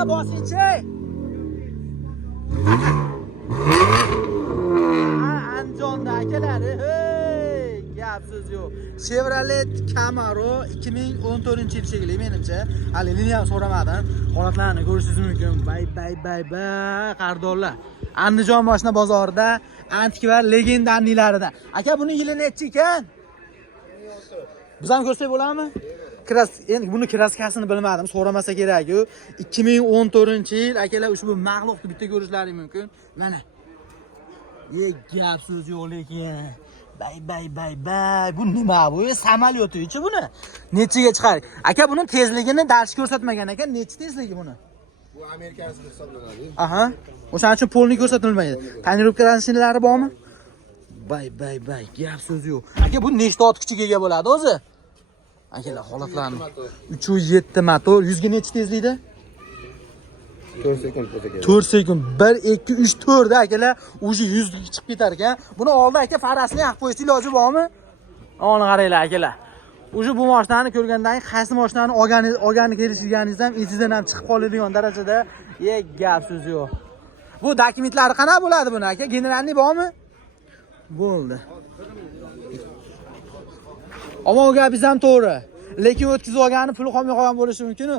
Bosingda bosingchi. Andijonda akalar, hey, gap so'z yo'q. Chevrolet Camaro 2014-yil shekilli menimcha. Hali liniyani so'ramadim. Holatlarni ko'rishingiz mumkin. Bay qardonlar. Andijon mashina bozorida antik va legendarniylaridan. Aka, buni yili necha ekan? Biz ham ko'rsak bo'ladimi? Endi buni kraskasini bilmadim, so'ramasa kerak-ku. 2014-yil akalar, ushbu mag'lubni bitta ko'rishlaring mumkin. Mana. Gap so'z yo'q lekin. Bay. Bu nima bu? Samolyot-chi buni. Nechiga chiqaring? Aka, buni tezligini darsh ko'rsatmagan ekan. Nechi tezligi buni? Bu amerikanskiy hisoblanadi. Aha. O'shaning uchun polni ko'rsatilmaydi. Tonirovka ransinalari bormi? Bay. Gap so'z yo'q. Aka, bu nechta ot kuchiga ega bo'ladi o'zi? Akalar, holatlarni 307 motor, 100 ga necha tezlikda? 4 sekund bo'lsa kerak. 4 sekund. 1 2 3 4 da akalar, o'zi 100 ga chiqib ketar ekan. Buni oldin aka farasini yaqib qo'yish iloji bormi? Ona qaranglar akalar. O'zi bu mashinani ko'rgandan keyin qaysi mashinani olgani kelishganingiz ham esingizdan ham chiqib qoladigan darajada gap so'z yo'q. Bu dokumentlari qanaqa bo'ladi buni aka? Generalniy bormi? Bo'ldi. Ammo gapingiz ham to'g'ri. Lekin o'tkazib olgani puli qolmay qolgan bo'lishi mumkin-ku.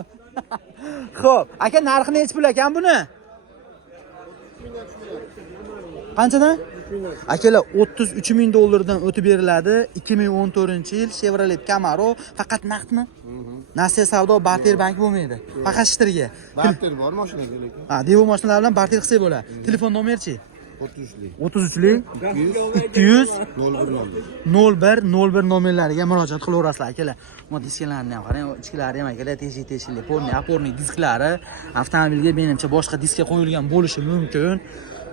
Xo'p, aka, narxi necha pul ekan buni? Qanchadan? Akalar, 33 ming dollardan o'tib beriladi. 2014-yil Chevrolet Camaro. Faqat naqdmi? Nasiya savdo barter bank bo'lmaydi. Faqat shtirga. Barter bor mashinaga lekin. Ha, devo mashinalar bilan barter qilsak bo'ladi. Telefon nomerchi? 33lik 200 01 nomerlariga murojaat qilaverasizlar akalar. Bu diskalarni ham qarang, ichkilari ham akalar teshik, porni disklari avtomobilga menimcha boshqa diska qo'yilgan bo'lishi mumkin.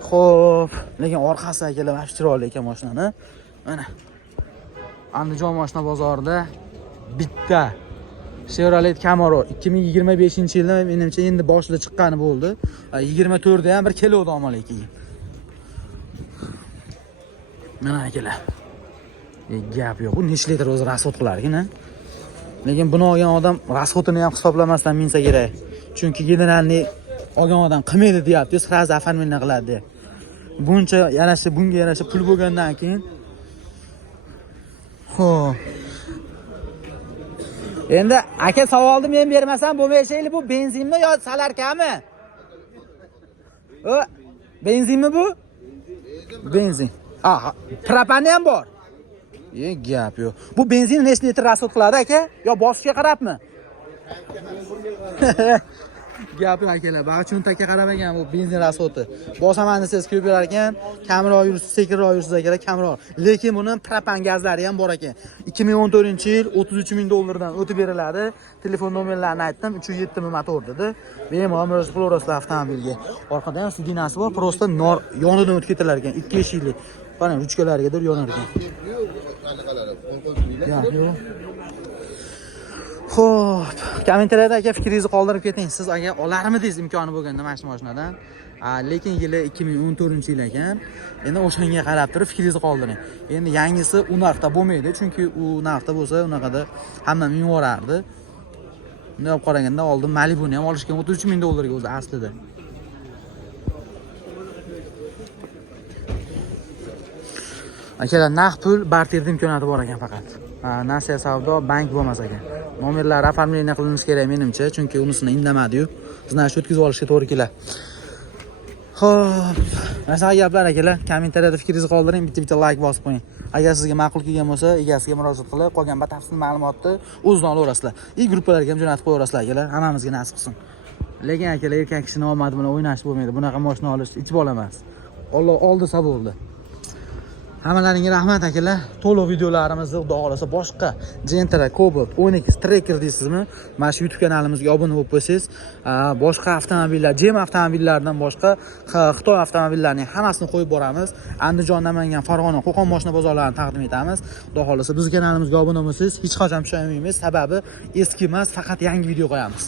Xo'p, lekin orqasi akalar mana chiroyli ekan mashinani. Mana Andijon mashina bozorida bitta Chevrolet Camaro 2025-yilda menimcha endi boshida chiqqani bo'ldi. 24da ham bir kelodi omali keyin. Mana akalar. Gap yo'q. Bu necha litr o'zi rasxod qilar ekan-a? Lekin buni olgan odam rasxodini ham hisoblamasdan minsa kerak. Chunki generalniy olgan odam qilmaydi deyapti, sraz оформление qiladi deb. Buncha bunga yarasha pul bo'lgandan keyin xo'p. Endi aka, savolni men bermasam bo'lmayshayli, bu benzinmi yo salarkami? Benzinmi bu? Benzin. Aha, propani ham bor. Gap yo'q. Bu benzin necha litr rasxod qiladi aka? Yo bosishga qarabmi? Gap yo'q akalar. Bag'i cho'ntakka qaramagan bu benzin rasxodi. Bosaman desangiz ko'p berar ekan, kamroq yursiz, sekinroq yursiz akalar, kamroq. Lekin buni propan gazlari ham bor ekan. 2014-yil 33 ming dollardan o'tib beriladi. Telefon nomerlarini aytdim, 307 motor dedi. Bemalol murojaat qilaverasizlar avtomobilga. Orqada ham sidinasi bor, prosta yonidan o'tib ketilar ekan. 2 eshikli. Qarang, ruchkalarigadir yonar ekan. Yo'q. Xo'p, kommentariyada aka fikringizni qoldirib keting. Siz agar olarmidingiz imkoni bo'lganda mana shu mashinadan? Lekin yili 2014-yil ekan. Endi o'shanga qarab turib fikringizni qoldiring. Endi yangisi u narxda bo'lmaydi, chunki u narxda bo'lsa, unaqada hamma minvorardi. Bunday olib qaraganda oldin Malibuni ham olishgan 33 ming dollarga o'zi aslida. Akalar, naqd pul barterda imkoniyati bor ekan faqat. Nasiya savdo bank bo'lmas ekan. Nomerlari оформление qilinishi kerak menimcha, chunki unisini indamadi-yu. Bizni shu o'tkazib olishga to'g'ri keladi. Xo'p, mana gaplar akalar, kommentariyada fikringizni qoldiring, bitta like bosib qo'ying. Agar sizga ma'qul kelgan bo'lsa, egasiga murojaat qilib, qolgan batafsil ma'lumotni o'zingizdan olaverasizlar. Gruppalarga ham jo'natib qo'yaverasizlar akalar, hammamizga nasib qilsin. Lekin akalar, erkak kishini omadi bilan o'ynash bo'lmaydi. Bunaqa mashina olish ichib olamas. Alloh oldisa bo'ldi. Hammalaringga rahmat akalar. To'liq videolarimizni xudo xolasa boshqa Gentra, Cobalt, Onyx, Tracker deysizmi? Mana shu YouTube kanalimizga obuna bo'lib qo'ysangiz, boshqa avtomobillar, Gem avtomobillaridan boshqa Xitoy avtomobillarining hammasini qo'yib boramiz. Andijon, Namangan, Farg'ona, Qo'qon mashina bozorlarini taqdim etamiz. Xudo xolasa bizning kanalimizga obuna bo'lsangiz, hech qachon pushaymaymiz. Sababi eski emas, faqat yangi video qo'yamiz.